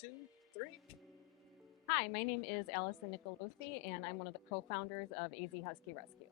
2, 3. Hi, my name is Alison Nicolosi, and I'm one of the co-founders of AZ Husky Rescue.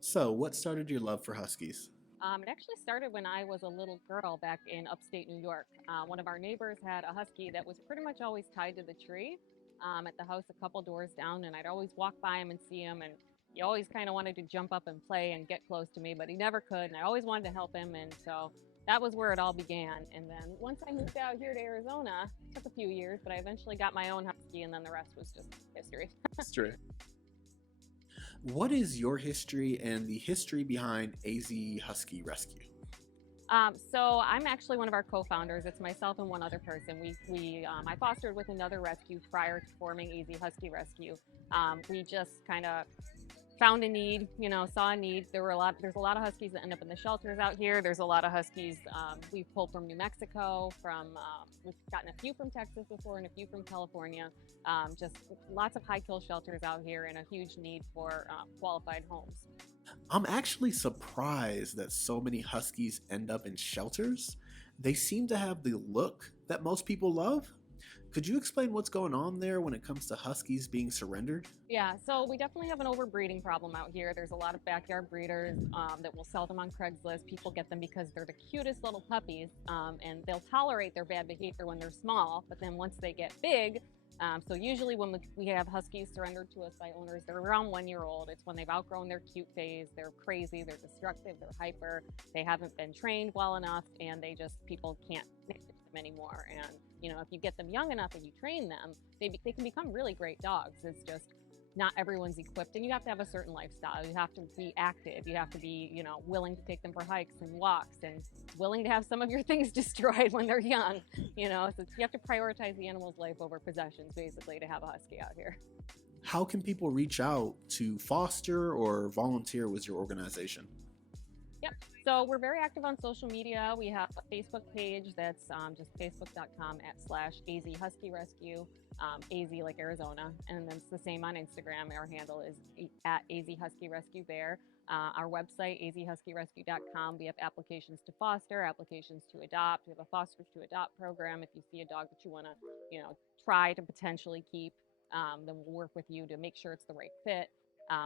So, what started your love for Huskies? It actually started when I was a little girl back in upstate New York. One of our neighbors had a husky that was pretty much always tied to the tree at the house a couple doors down, and I'd always walk by him and see him, and he always kind of wanted to jump up and play and get close to me, but he never could, and I always wanted to help him, and so that was where it all began. And then once I moved out here to Arizona, it took a few years, but I eventually got my own husky, and then the rest was just history. History. What is your history and the history behind AZ Husky Rescue? So I'm actually one of our co-founders. It's myself and one other person. I fostered with another rescue prior to forming AZ Husky Rescue. We just kind of found a need, saw a need. There's a lot of Huskies that end up in the shelters out here. There's a lot of Huskies we've pulled from New Mexico, we've gotten a few from Texas before and a few from California. Just lots of high kill shelters out here and a huge need for qualified homes. I'm actually surprised that so many Huskies end up in shelters. They seem to have the look that most people love. Could you explain what's going on there when it comes to Huskies being surrendered? Yeah, so we definitely have an overbreeding problem out here. There's a lot of backyard breeders that will sell them on Craigslist. People get them because they're the cutest little puppies, and they'll tolerate their bad behavior when they're small, but then once they get big, so usually when we have Huskies surrendered to us by owners, they're around 1 year old. It's when they've outgrown their cute phase. They're crazy, they're destructive, they're hyper, they haven't been trained well enough, and people can't manage them anymore. And if you get them young enough and you train them, they can become really great dogs. It's just not everyone's equipped, and you have to have a certain lifestyle. You have to be active. You have to be, willing to take them for hikes and walks, and willing to have some of your things destroyed when they're young. So you have to prioritize the animal's life over possessions, basically, to have a husky out here. How can people reach out to foster or volunteer with your organization? Yep. So we're very active on social media. We have a Facebook page that's just facebook.com/AZ Husky Rescue, AZ like Arizona. And then it's the same on Instagram. Our handle is at AZ Husky Rescue there. Our website, azhuskyrescue.com. We have applications to foster, applications to adopt. We have a foster to adopt program. If you see a dog that you want to, try to potentially keep, then we'll work with you to make sure it's the right fit.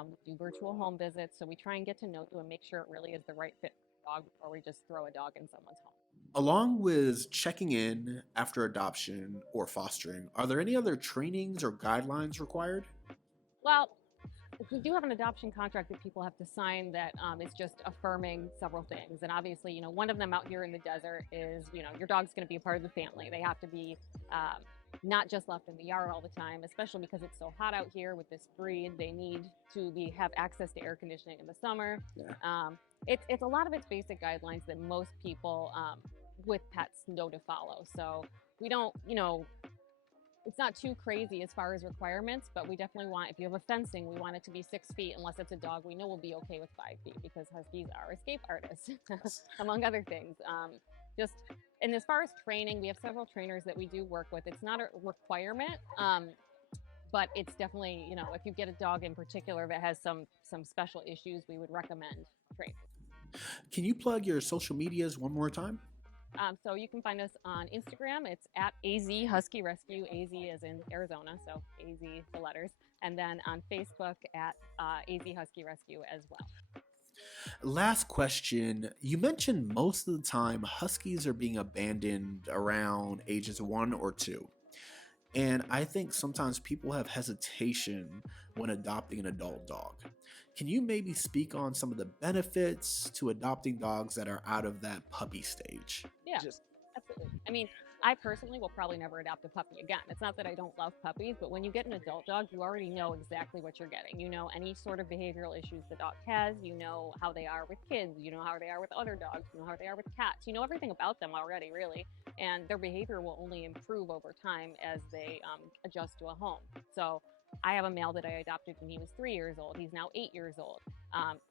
We do virtual home visits, so we try and get to know you and make sure it really is the right fit for the dog before we just throw a dog in someone's home. Along with checking in after adoption or fostering, are there any other trainings or guidelines required? Well, we do have an adoption contract that people have to sign that is just affirming several things. And obviously, one of them out here in the desert is, your dog's going to be a part of the family. They have to be not just left in the yard all the time, especially because it's so hot out here with this breed. They need to have access to air conditioning in the summer. Yeah. It's a lot of it's basic guidelines that most people with pets know to follow. So we don't, it's not too crazy as far as requirements, but we definitely want, if you have a fencing, we want it to be 6 feet, unless it's a dog we know will be okay with 5 feet, because Huskies are escape artists, among other things. And as far as training, we have several trainers that we do work with. It's not a requirement, but it's definitely, if you get a dog in particular that has some special issues, we would recommend training. Can you plug your social medias one more time? So you can find us on Instagram. It's at AZ Husky Rescue. AZ is in Arizona, so AZ the letters. And then on Facebook at AZ Husky Rescue as well. Last question. You mentioned most of the time Huskies are being abandoned around ages 1 or 2. And I think sometimes people have hesitation when adopting an adult dog. Can you maybe speak on some of the benefits to adopting dogs that are out of that puppy stage? Yeah, absolutely. I mean, I personally will probably never adopt a puppy again. It's not that I don't love puppies, but when you get an adult dog, you already know exactly what you're getting. You know any sort of behavioral issues the dog has. You know how they are with kids. You know how they are with other dogs. You know how they are with cats. You know everything about them already, really. And their behavior will only improve over time as they adjust to a home. So I have a male that I adopted when he was 3 years old. He's now 8 years old.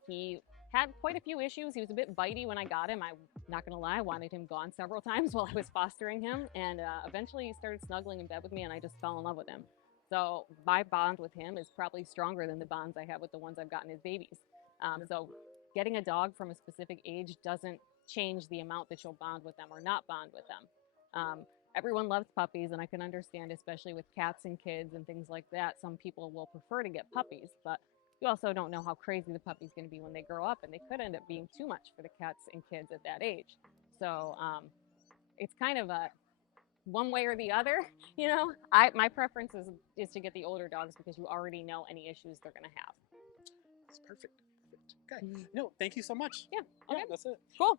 He had quite a few issues. He was a bit bitey when I got him. I'm not gonna lie, I wanted him gone several times while I was fostering him, and eventually he started snuggling in bed with me, and I just fell in love with him. So my bond with him is probably stronger than the bonds I have with the ones I've gotten as babies. So getting a dog from a specific age doesn't change the amount that you'll bond with them or not bond with them. everyone loves puppies, and I can understand, especially with cats and kids and things like that. Some people will prefer to get puppies, but you also don't know how crazy the puppy's going to be when they grow up, and they could end up being too much for the cats and kids at that age. So it's kind of a one way or the other. You know, my preference is to get the older dogs because you already know any issues they're going to have. That's perfect. Okay. No, thank you so much. Yeah. Okay. Yeah, that's it. Cool.